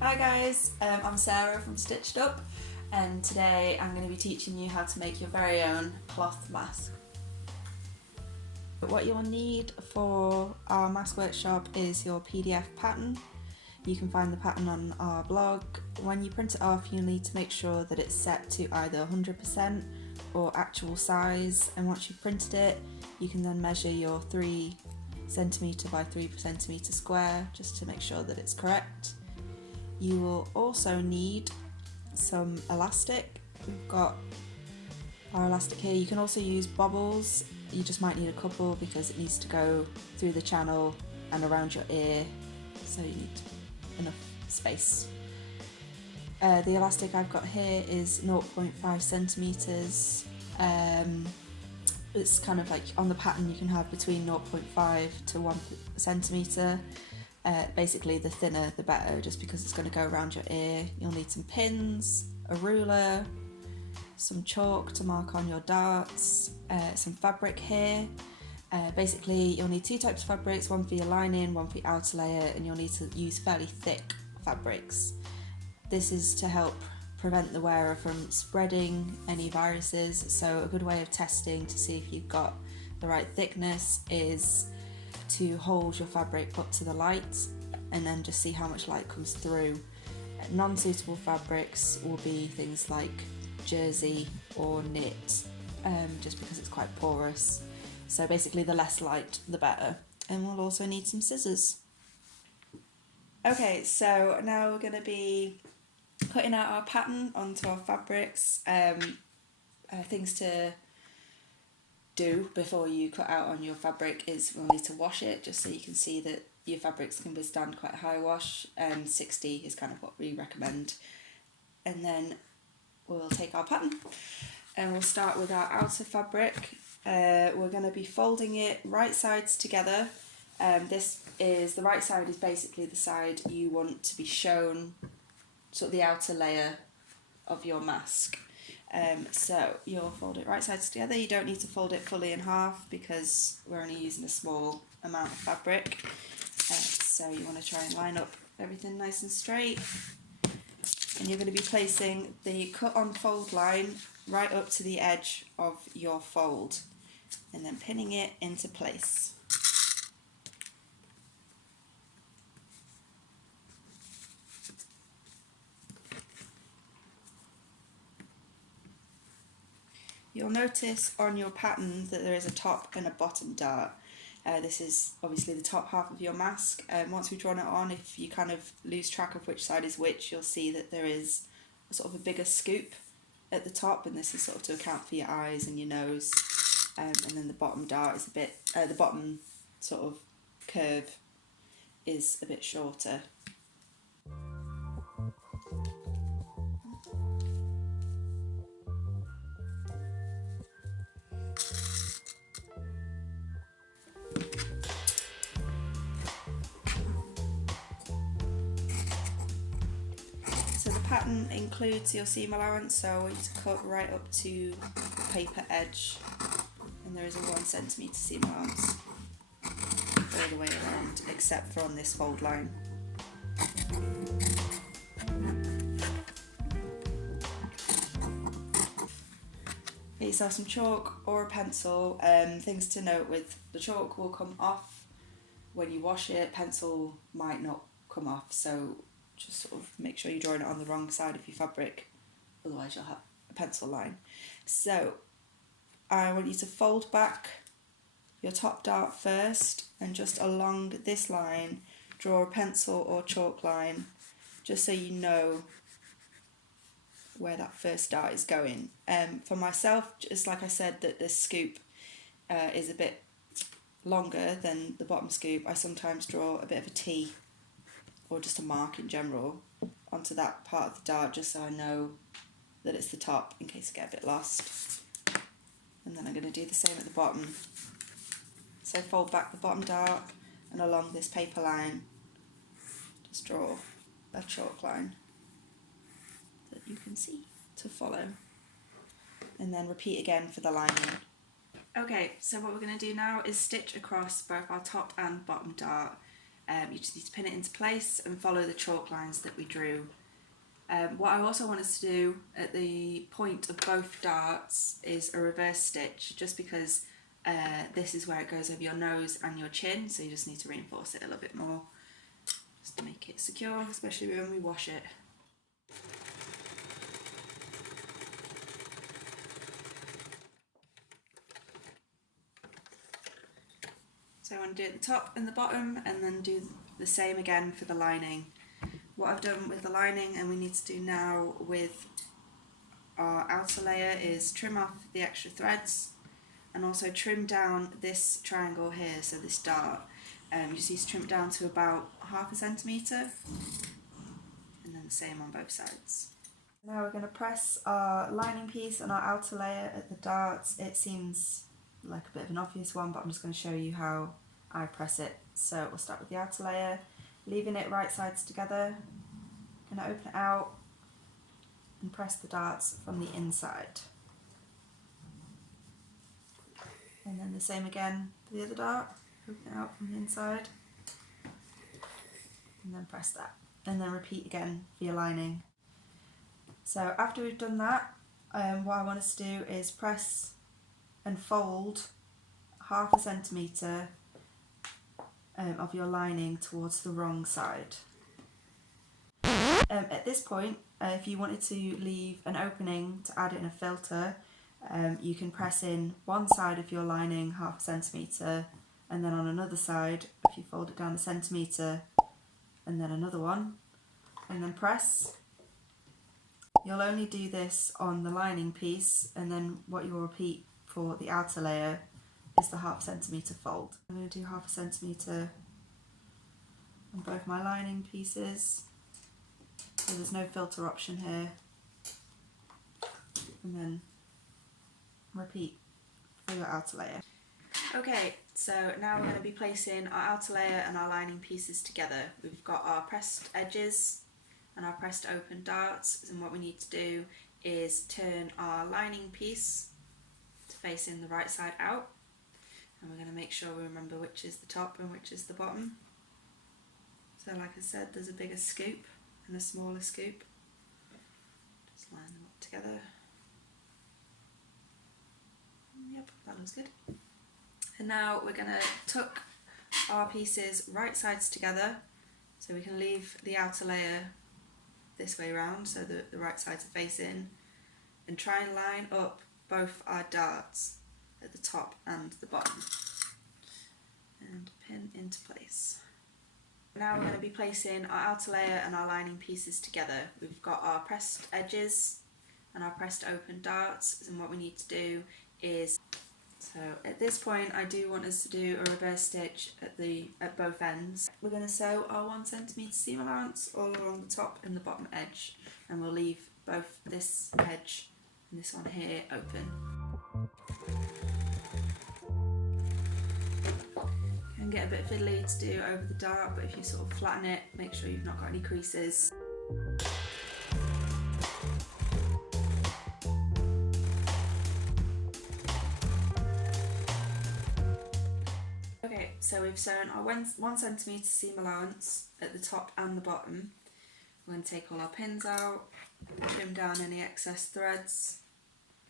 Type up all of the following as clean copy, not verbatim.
Hi guys, I'm Sarah from Stitched Up, and today I'm going to be teaching you how to make your very own cloth mask. What you'll need for our mask workshop is your PDF pattern. You can find the pattern on our blog. When you print it off, you'll need to make sure that it's set to either 100% or actual size, and once you've printed it, you can then measure your 3cm by 3cm square just to make sure that it's correct. You will also need some elastic. We've got our elastic here. You can also use bobbles. You just might need a couple because it needs to go through the channel and around your ear, so you need enough space. The elastic I've got here is 0.5 centimeters. It's kind of like on the pattern you can have between 0.5 to 1 centimeter. Basically the thinner the better, just because it's going to go around your ear. You'll need some pins, a ruler, some chalk to mark on your darts, some fabric here. Basically you'll need two types of fabrics, one for your lining, one for your outer layer, and you'll need to use fairly thick fabrics. This is to help prevent the wearer from spreading any viruses, so a good way of testing to see if you've got the right thickness is to hold your fabric up to the light and then just see how much light comes through. Non-suitable fabrics will be things like jersey or knit, just because it's quite porous. So basically the less light the better. And we'll also need some scissors. Okay, so now we're going to be cutting out our pattern onto our fabrics. Things to do before you cut out on your fabric is we'll need to wash it, just so you can see that your fabrics can withstand quite a high wash. 60 is kind of what we recommend. And then we'll take our pattern and we'll start with our outer fabric. We're going to be folding it right sides together. The right side is basically the side you want to be shown, sort of the outer layer of your mask. So you'll fold it right sides together. You don't need to fold it fully in half because we're only using a small amount of fabric. So you want to try and line up everything nice and straight. And you're going to be placing the cut on fold line right up to the edge of your fold and then pinning it into place. You'll notice on your pattern that there is a top and a bottom dart. This is obviously the top half of your mask. Once we've drawn it on, if you kind of lose track of which side is which, you'll see that there is a sort of a bigger scoop at the top, and this is sort of to account for your eyes and your nose. And then the bottom dart is the bottom sort of curve is a bit shorter. So the pattern includes your seam allowance, so I want you to cut right up to the paper edge, and there is a 1 centimeter seam allowance all the way around, except for on this fold line. Get yourself some chalk or a pencil. Things to note with the chalk will come off when you wash it, pencil might not come off, so just sort of make sure you're drawing it on the wrong side of your fabric, otherwise you'll have a pencil line. So I want you to fold back your top dart first, and just along this line draw a pencil or chalk line, just so you know where that first dart is going. For myself, just like I said, that this scoop is a bit longer than the bottom scoop, I sometimes draw a bit of a T or just a mark in general onto that part of the dart, just so I know that it's the top in case I get a bit lost. And then I'm going to do the same at the bottom. So fold back the bottom dart, and along this paper line just draw a chalk line that you can see to follow. and then repeat again for the lining. Okay, so what we're going to do now is stitch across both our top and bottom dart. You just need to pin it into place and follow the chalk lines that we drew. What I also want us to do at the point of both darts is a reverse stitch, just because this is where it goes over your nose and your chin, so you just need to reinforce it a little bit more just to make it secure, especially when we wash it. So I want to do it at the top and the bottom, and then do the same again for the lining. What I've done with the lining, and we need to do now with our outer layer, is trim off the extra threads and also trim down this triangle here, so this dart. You just need to trim it down to about 1/2 centimetre, and then the same on both sides. Now we're going to press our lining piece and our outer layer at the darts. It seems like a bit of an obvious one, but I'm just going to show you how I press it. So we'll start with the outer layer, leaving it right sides together. Going to open it out and press the darts from the inside. And then the same again for the other dart, open it out from the inside, and then press that. And then repeat again for your lining. So after we've done that, what I want us to do is press and fold 1/2 centimetre of your lining towards the wrong side. At this point, if you wanted to leave an opening to add in a filter, you can press in one side of your lining 1/2 centimetre, and then on another side, if you fold it down a centimetre, and then another one, and then press. You'll only do this on the lining piece, and then what you'll repeat for the outer layer is the 1/2 centimetre fold. I'm going to do 1/2 centimetre on both my lining pieces, so there's no filter option here, and then repeat for your outer layer. Okay, so now we're going to be placing our outer layer and our lining pieces together. We've got our pressed edges and our pressed open darts, and what we need to do is turn our lining piece to face in the right side out, and we're going to make sure we remember which is the top and which is the bottom. So like I said, there's a bigger scoop and a smaller scoop. Just line them up together. Yep, that looks good. And now we're going to tuck our pieces right sides together, so we can leave the outer layer this way round so that the right sides are facing, and try and line up both our darts at the top and the bottom, and pin into place. Now we're going to be placing our outer layer and our lining pieces together. We've got our pressed edges and our pressed open darts, and what we need to do is, so at this point I do want us to do a reverse stitch at both ends. We're going to sew our 1 centimetre seam allowance all along the top and the bottom edge, and we'll leave both this edge and this one here open. Can get a bit fiddly to do over the dart, but if you sort of flatten it, make sure you've not got any creases. Okay, so we've sewn our 1 centimetre seam allowance at the top and the bottom. We're going to take all our pins out, trim down any excess threads,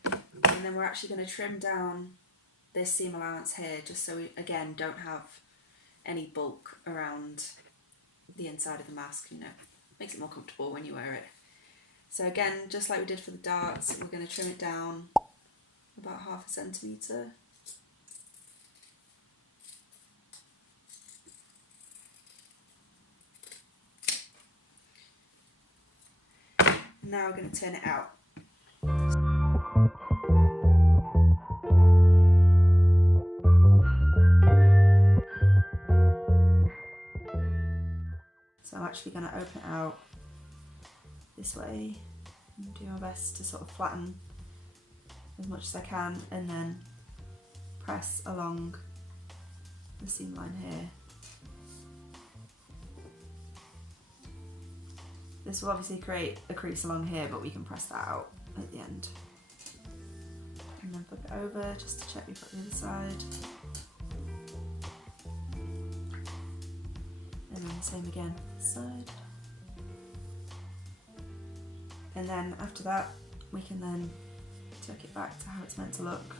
and then we're actually going to trim down this seam allowance here, just so we again don't have any bulk around the inside of the mask, you know, makes it more comfortable when you wear it. So again, just like we did for the darts, we're going to trim it down about 1/2 centimetre. Now we're going to turn it out. So I'm actually going to open it out this way and do my best to sort of flatten as much as I can, and then press along the seam line here. This will obviously create a crease along here, but we can press that out at the end. and then flip it over just to check you've got the other side. And then the same again for this side. And then after that, we can then tuck it back to how it's meant to look.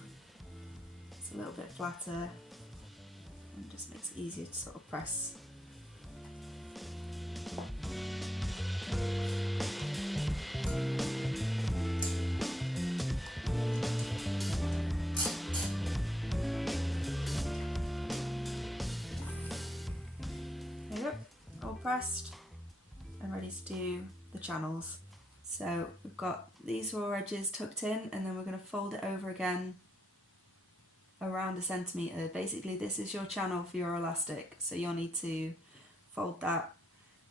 It's a little bit flatter and just makes it easier to sort of press. There you go, all pressed and ready to do the channels. So we've got these raw edges tucked in, and then we're going to fold it over again around 1 centimetre. Basically this is your channel for your elastic, so you'll need to fold that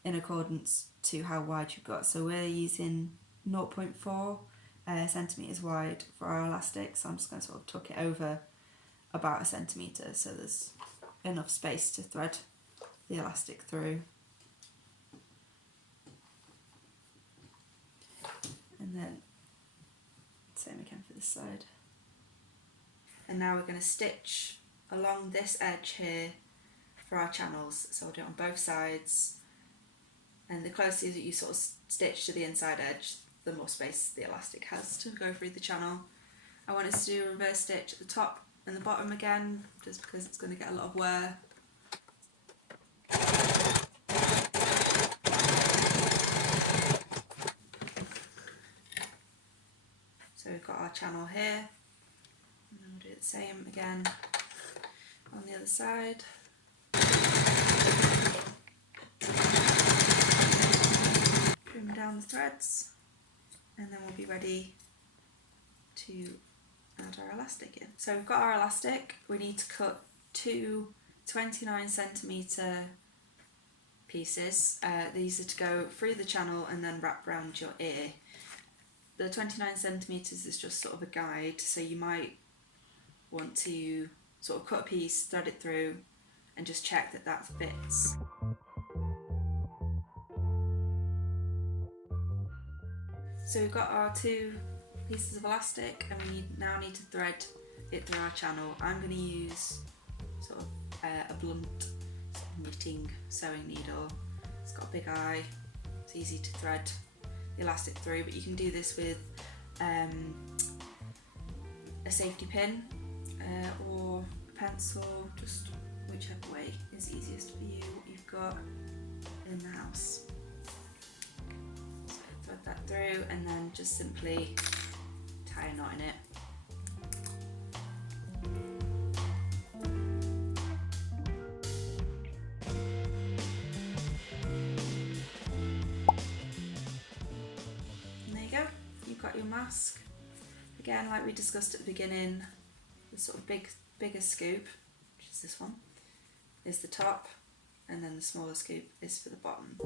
in accordance to how wide you've got. So we're using 0.4 centimetres wide for our elastic, so I'm just going to sort of tuck it over about 1 centimetre so there's enough space to thread the elastic through. And then same again for this side. And now we're going to stitch along this edge here for our channels. So I'll do it on both sides, and the closer that you sort of stitch to the inside edge, the more space the elastic has to go through the channel. I want us to do a reverse stitch at the top and the bottom again, just because it's going to get a lot of wear. So we've got our channel here, and then we'll do the same again on the other side. Trim down the threads, and then we'll be ready to add our elastic in. So we've got our elastic. We need to cut two 29 centimetre pieces. These are to go through the channel and then wrap around your ear. The 29 centimetres is just sort of a guide, so you might want to sort of cut a piece, thread it through, and just check that that fits. So we've got our two pieces of elastic, and we now need to thread it through our channel. I'm going to use sort of a blunt knitting sewing needle. It's got a big eye, it's easy to thread the elastic through, but you can do this with a safety pin or a pencil, just whichever way is easiest for you, what you've got in the house. So thread that through and then just simply tie a knot in it. Your mask. Again, like we discussed at the beginning, the sort of bigger scoop, which is this one, is the top, and then the smaller scoop is for the bottom.